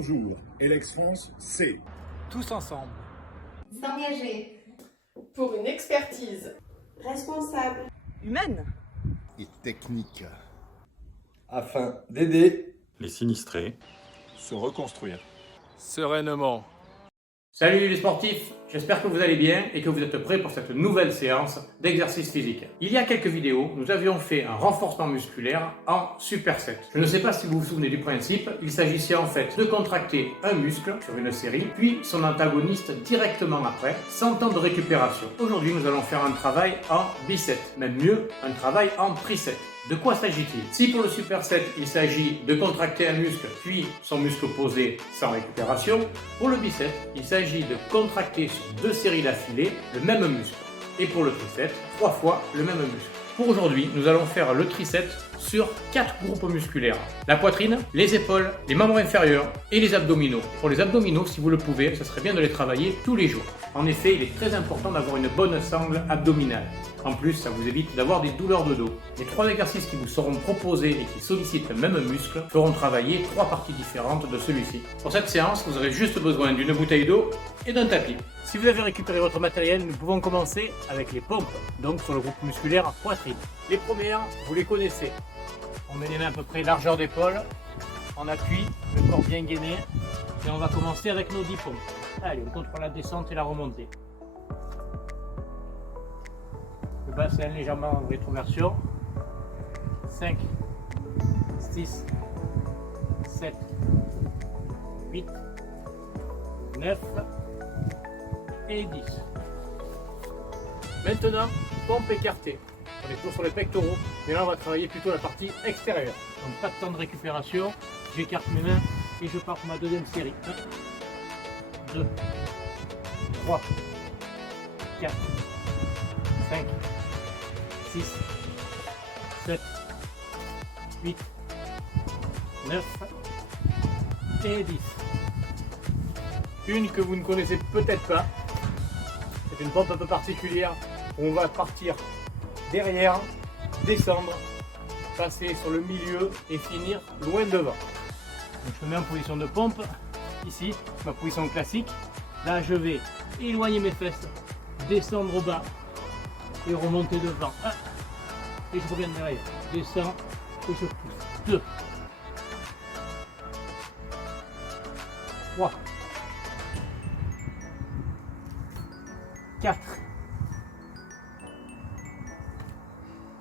Bonjour, Elex France, c'est Tous ensemble. S'engager. Pour une expertise Responsable. Humaine. Et technique. Afin d'aider les sinistrés se reconstruire. Sereinement. Salut les sportifs, j'espère que vous allez bien et que vous êtes prêts pour cette nouvelle séance d'exercice physique. Il y a quelques vidéos, nous avions fait un renforcement musculaire en superset. Je ne sais pas si vous vous souvenez du principe, il s'agissait en fait de contracter un muscle sur une série, puis son antagoniste directement après, sans temps de récupération. Aujourd'hui, nous allons faire un travail en bicep, même mieux, un travail en tricep. De quoi s'agit-il? Si pour le superset, il s'agit de contracter un muscle, puis son muscle opposé sans récupération, pour le bicep, il s'agit de contracter sur 2 séries d'affilée le même muscle. Et pour le tricep, 3 fois le même muscle. Pour aujourd'hui, nous allons faire le tricep sur 4 groupes musculaires. La poitrine, les épaules, les membres inférieurs et les abdominaux. Pour les abdominaux, si vous le pouvez, ce serait bien de les travailler tous les jours. En effet, il est très important d'avoir une bonne sangle abdominale. En plus, ça vous évite d'avoir des douleurs de dos. Les 3 exercices qui vous seront proposés et qui sollicitent le même muscle feront travailler 3 parties différentes de celui-ci. Pour cette séance, vous aurez juste besoin d'une bouteille d'eau et d'un tapis. Si vous avez récupéré votre matériel, nous pouvons commencer avec les pompes, donc sur le groupe musculaire poitrine. Les premières, vous les connaissez. On met les mains à peu près largeur d'épaule, on appuie, le corps bien gainé, et on va commencer avec nos 10 pompes. Allez, on contrôle la descente et la remontée. Le bassin légèrement en rétroversion. 5, 6, 7, 8, 9 et 10. Maintenant, pompe écartée. On est toujours sur les pectoraux, mais là on va travailler plutôt la partie extérieure. Donc pas de temps de récupération, j'écarte mes mains et je pars pour ma deuxième série. 1, 2, 3, 4, 5, 6, 7, 8, 9 et 10. Une que vous ne connaissez peut-être pas, c'est une pompe un peu particulière où on va partir derrière, descendre, passer sur le milieu et finir loin devant. Donc je me mets en position de pompe, ici, ma position classique. Là je vais éloigner mes fesses, descendre au bas et remonter devant. 1, et je reviens derrière, descends et je pousse. 2, 3, 4,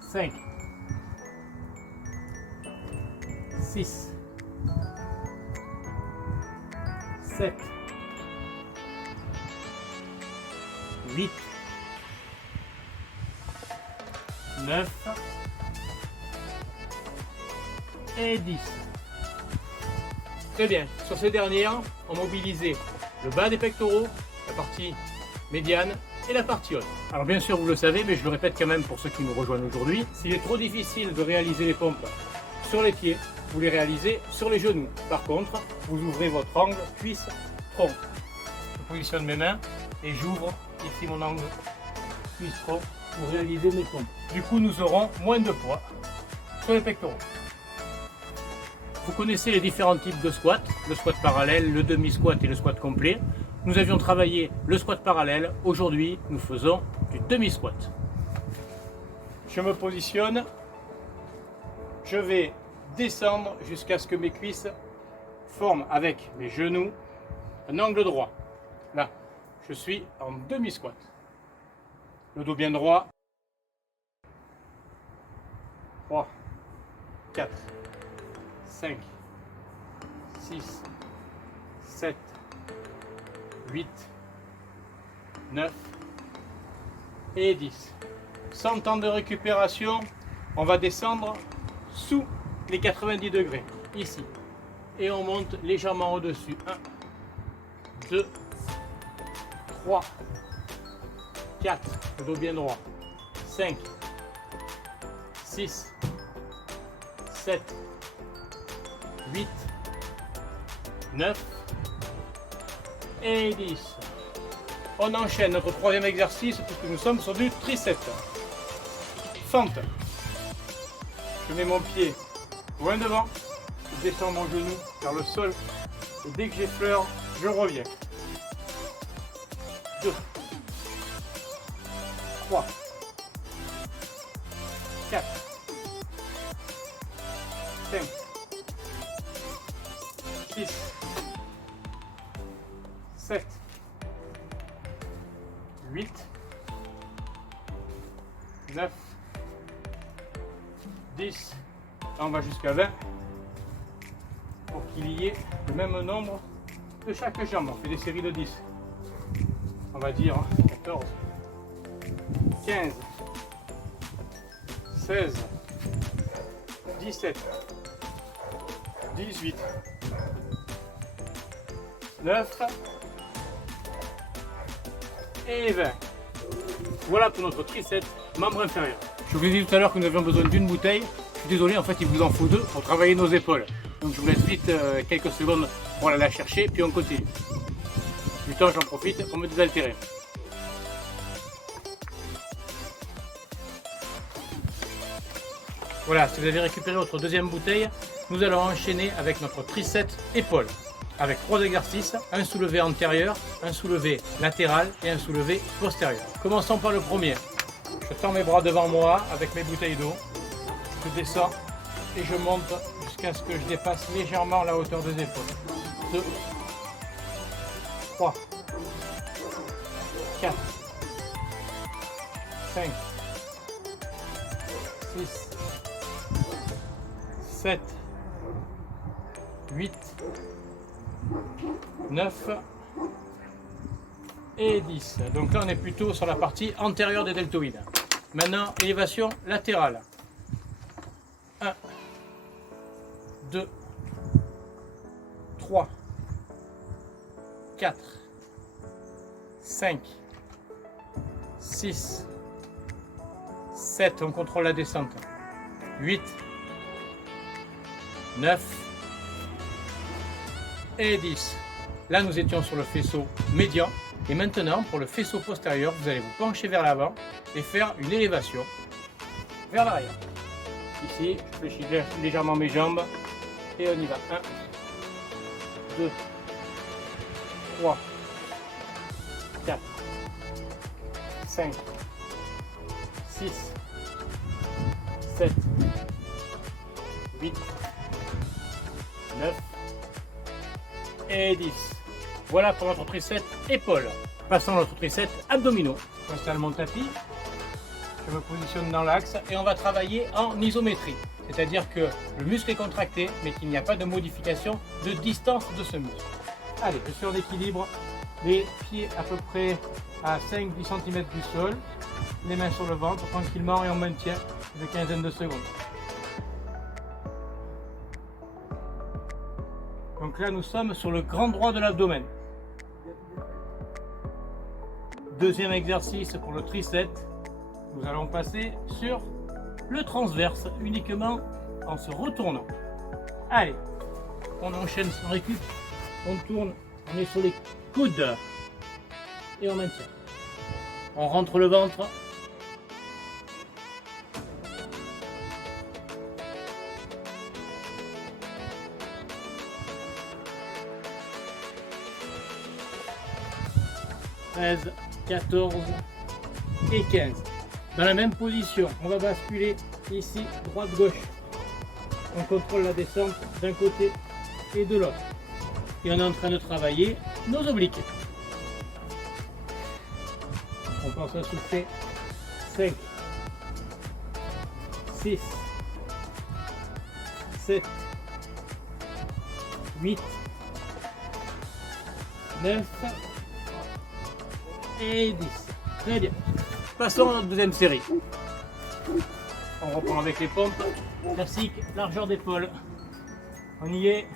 5, 6, 7, 8, 9 et 10. Très bien. Sur ces dernières, on mobilisait le bas des pectoraux, la partie médiane et la partie haute. Alors bien sûr, vous le savez, mais je le répète quand même pour ceux qui nous rejoignent aujourd'hui, s'il est trop difficile de réaliser les pompes sur les pieds, vous les réalisez sur les genoux. Par contre, vous ouvrez votre angle cuisse-tronc. Je positionne mes mains et j'ouvre ici mon angle cuisse-tronc pour réaliser mes pompes. Du coup, nous aurons moins de poids sur les pectoraux. Vous connaissez les différents types de squat, le squat parallèle, le demi-squat et le squat complet. Nous avions travaillé le squat parallèle, aujourd'hui nous faisons du demi-squat. Je me positionne, je vais descendre jusqu'à ce que mes cuisses forment avec mes genoux un angle droit. Là, je suis en demi-squat. Le dos bien droit. 3, 4, 5, 6, 7, 8, 9 et 10. Sans temps de récupération, on va descendre sous les 90 degrés, ici. Et on monte légèrement au-dessus. 1, 2, 3, 4, le dos bien droit. 5, 6, 7, 8, 9 et 10. On enchaîne notre troisième exercice puisque nous sommes sur du triceps. Fente. Je mets mon pied loin devant, je descends mon genou vers le sol Et dès que j'effleure, je reviens. 2, 3, 4, 5, 6, 7, 8, 9, 10, là on va jusqu'à 20 pour qu'il y ait le même nombre de chaque jambe. On fait des séries de 10. On va dire 14, 15, 16, 17, 18, 9 et 20. Voilà pour notre tricep membre inférieur. Je vous ai dit tout à l'heure que nous avions besoin d'une bouteille. Je suis désolé, en fait il vous en faut 2 pour travailler nos épaules. Donc je vous laisse vite quelques secondes pour aller la chercher, puis on continue. Du temps j'en profite pour me désaltérer. Voilà, si vous avez récupéré votre deuxième bouteille, nous allons enchaîner avec notre tricep épaule. Avec 3 exercices, un soulevé antérieur, un soulevé latéral et un soulevé postérieur. Commençons par le premier. Je tends mes bras devant moi avec mes bouteilles d'eau. Je descends et je monte jusqu'à ce que je dépasse légèrement la hauteur des épaules. 2, 3, 4, 5, 6, 7, 8, 9 et 10. Donc là on est plutôt sur la partie antérieure des deltoïdes. Maintenant, élévation latérale. 1, 2, 3, 4, 5, 6, 7, on contrôle la descente. 8, 9 et 10. Là, nous étions sur le faisceau médian. Et maintenant, pour le faisceau postérieur, vous allez vous pencher vers l'avant et faire une élévation vers l'arrière. Ici, je fléchis légèrement mes jambes et on y va. 1, 2, 3, 4, 5, 6, 7, 8, 9 et 10. Voilà pour notre tricep épaule. Passons à notre tricep abdominaux. J'installe mon tapis, je me positionne dans l'axe et on va travailler en isométrie. C'est-à-dire que le muscle est contracté mais qu'il n'y a pas de modification de distance de ce muscle. Allez, je suis en équilibre, les pieds à peu près à 5-10 cm du sol, les mains sur le ventre tranquillement et on maintient une quinzaine de secondes. Donc là nous sommes sur le grand droit de l'abdomen. Deuxième exercice pour le tricep, nous allons passer sur le transverse uniquement en se retournant. Allez, on enchaîne sans récup, on tourne, on est sur les coudes et on maintient. On rentre le ventre. « 13, 14 et 15. Dans la même position, on va basculer ici, droite-gauche. On contrôle la descente d'un côté et de l'autre. Et on est en train de travailler nos obliques. On pense à souffler 5, 6, 7, 8, 9 et 10. Très bien. Passons à notre deuxième série. On reprend avec les pompes. Classique, largeur d'épaule. On y est.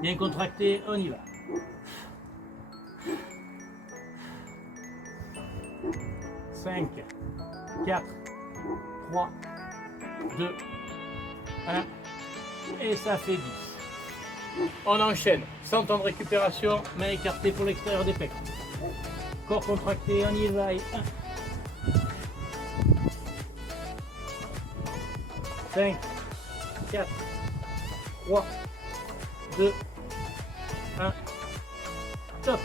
Bien contracté, on y va. 5, 4, 3, 2, 1. Et ça fait 10. On enchaîne. Sans temps de récupération, main écartée pour l'extérieur des pecs. Corps contracté, on y va. 1. 5, 4, 3, 2, 1. Top.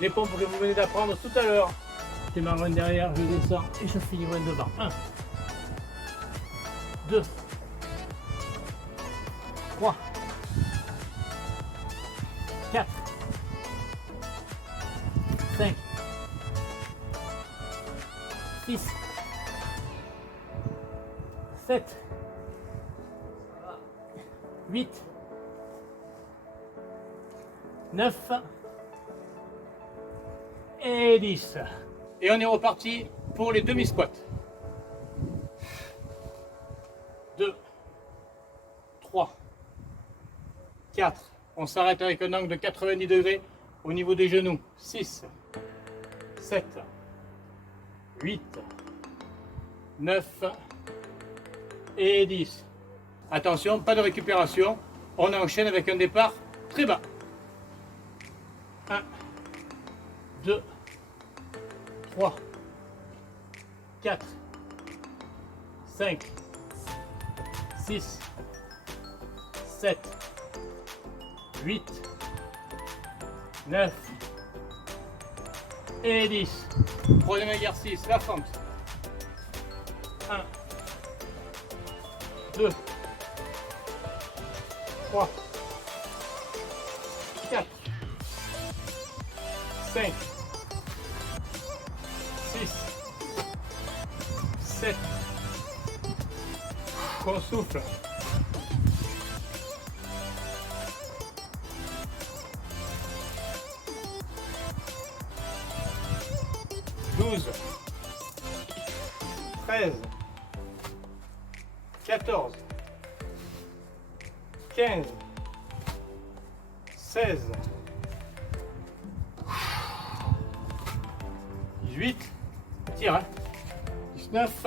Les pompes que vous venez d'apprendre tout à l'heure. Je démarre loin derrière, je descends et je finis loin devant. 1, 2, 3, 4, 5, 6, 7, 8, 9 et 10. Et on est reparti pour les demi-squats. 2, 3, 4. On s'arrête avec un angle de 90 degrés au niveau des genoux. 6, 7, 8, 9 et 10. Attention, pas de récupération. On enchaîne avec un départ très bas. 1, 2, 3, 4, 5, 6, 7, 8, 9 et 10. Troisième exercice, la fente. 1, 2, 3, 4, 5, 6, 7, on souffle. 12, 13, 14, 15, 16, 18, tire, 19,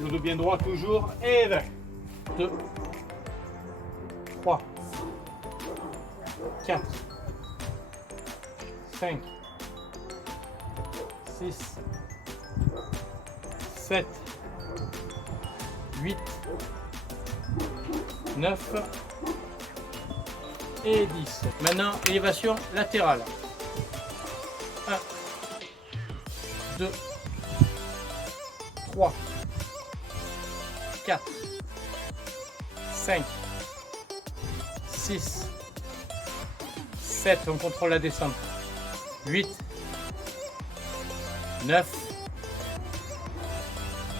le dos bien droit toujours, et 20, 2, 3, 4, 5, 6, 7, 8, 9 et 10. Maintenant, élévation latérale. 1, 2, 3, 4, 5, 6, 7, on contrôle la descente. 8, 9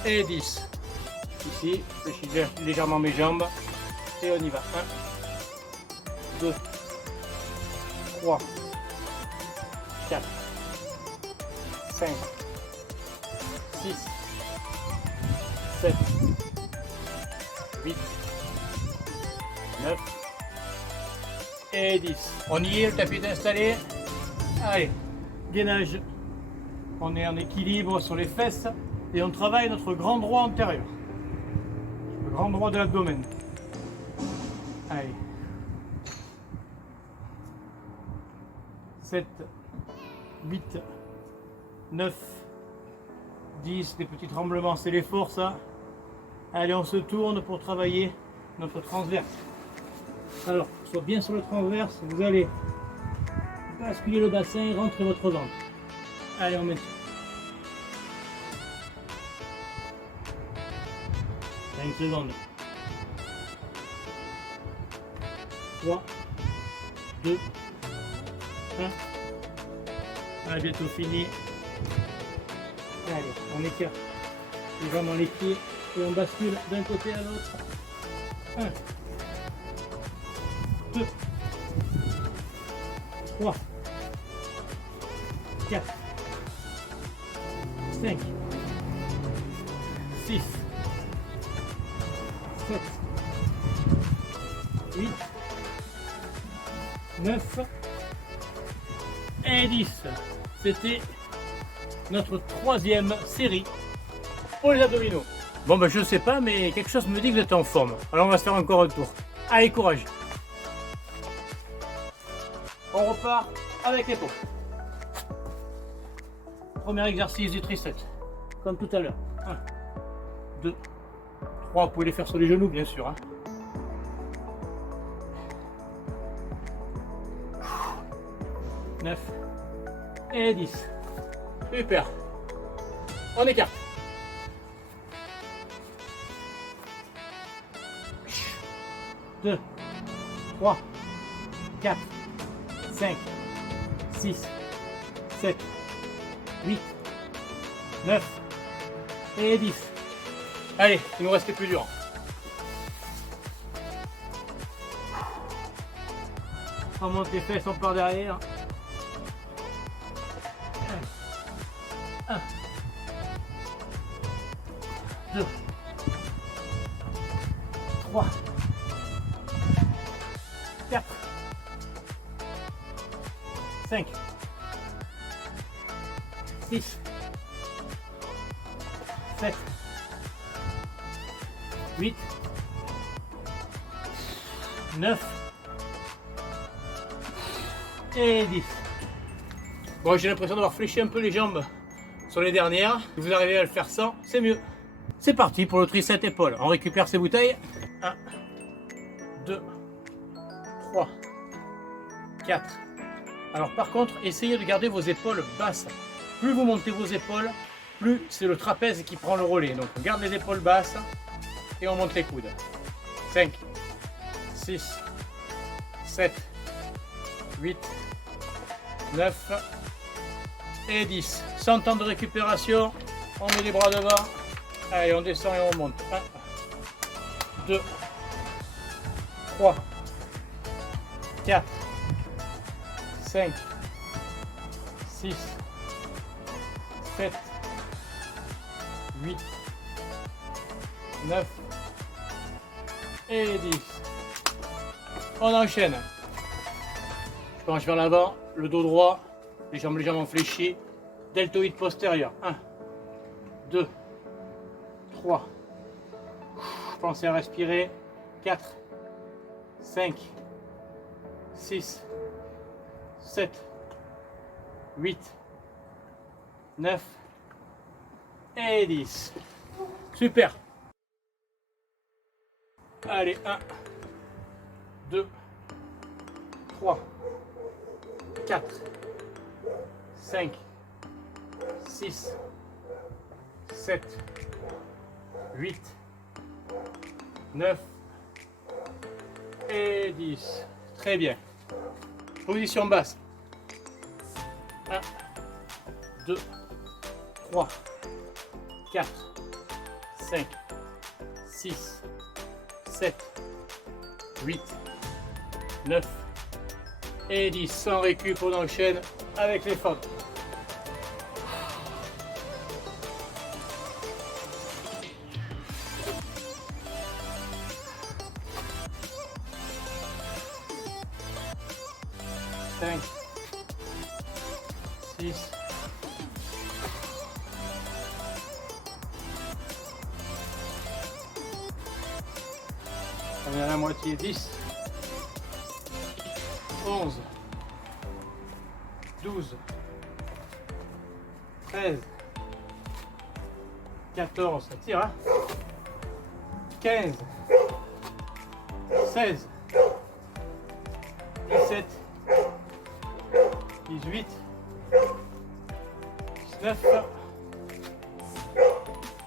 et 10. Ici, je fléchis légèrement mes jambes et on y va. 1, 2, 3, 4, 5, 6, 7, 8, 9 et 10. On y est, le tapis est installé. Allez, gainage. On est en équilibre sur les fesses et on travaille notre grand droit antérieur. Le grand droit de l'abdomen. Allez. 7, 8, 9, 10. Des petits tremblements, c'est l'effort ça. Allez, on se tourne pour travailler notre transverse. Alors, soit bien sur le transverse, vous allez basculer le bassin et rentrer votre ventre. Allez, on met 5 secondes. 3, 2, 1. Allez, bientôt fini. Allez, on écarte les jambes dans les pieds et on bascule d'un côté à l'autre. 1, 2, 3, 4, 5, 6, 7, 8, 9 et 10. C'était notre troisième série pour les abdominaux. Bon ben je sais pas, mais quelque chose me dit que vous êtes en forme. Alors on va se faire encore un tour. Allez, courage. On repart avec les pompes. Premier exercice du triceps, comme tout à l'heure. 1, 2, 3, vous pouvez les faire sur les genoux bien sûr. 9 et 10. Super. On écarte. 2, 3, 4, 5, 6, 7, 8, 9 et 10. Allez, il nous reste les plus durs. On monte les fesses, on part derrière. 1, 2, 3, 4, 5, 6, 7, 8, 9 et 10. Bon, j'ai l'impression d'avoir fléchi un peu les jambes sur les dernières. Si vous arrivez à le faire sans, c'est mieux. C'est parti pour le tricep épaule. On récupère ses bouteilles. 1, 2, 3, 4. Alors par contre, essayez de garder vos épaules basses. Plus vous montez vos épaules, plus c'est le trapèze qui prend le relais. Donc on garde les épaules basses et on monte les coudes. 5, 6, 7, 8, 9 et 10. Sans temps de récupération, on met les bras devant. Allez, on descend et on monte. 1, 2, 3, 4, 5, 6, 7, 8, 9 et 10. On enchaîne. Je penche vers l'avant, le dos droit, les jambes légèrement fléchies, deltoïde postérieur. 1, 2, 3. Pensez à respirer. 4, 5, 6, 7, 8, 9 et 10. Super. Allez, 1, 2, 3, 4, 5, 6, 7, 8, 9 et 10. Très bien. Position basse. 1, 2, 3, 4, 5, 6, 7, 8, 9 et 10. Sans récup, on enchaîne avec les fentes. Cinq, 6, 'est à la moitié. 10, 11, 12, 13, 14, ça tire, hein, 15, 16, 17, 18, 19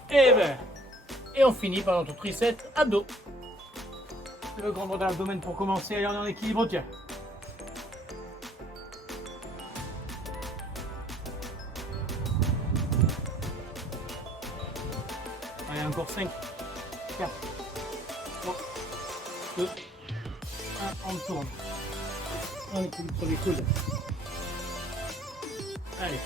et 20. Et on finit par notre tricep abdos. Le grand droit de l'abdomen pour commencer. Allez, on est en équilibre, tiens. Allez, encore 5, 4, 3, 2, 1, on tourne. On équilibre sur les coudes. Allez.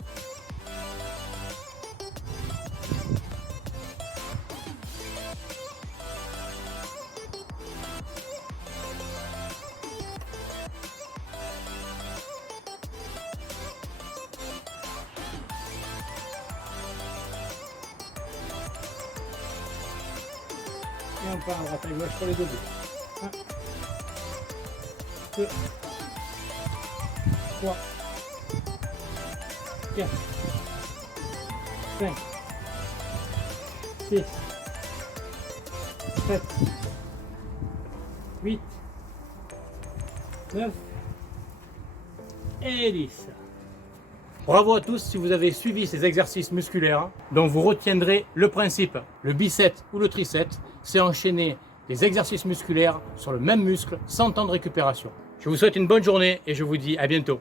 Et on part à droite à gauche sur les deux bouts. 1, 2, 3, 4, 5, 6, 7, 8, 9 et 10. Bravo à tous si vous avez suivi ces exercices musculaires dont vous retiendrez le principe. Le biceps ou le triceps, c'est enchaîner des exercices musculaires sur le même muscle sans temps de récupération. Je vous souhaite une bonne journée et je vous dis à bientôt.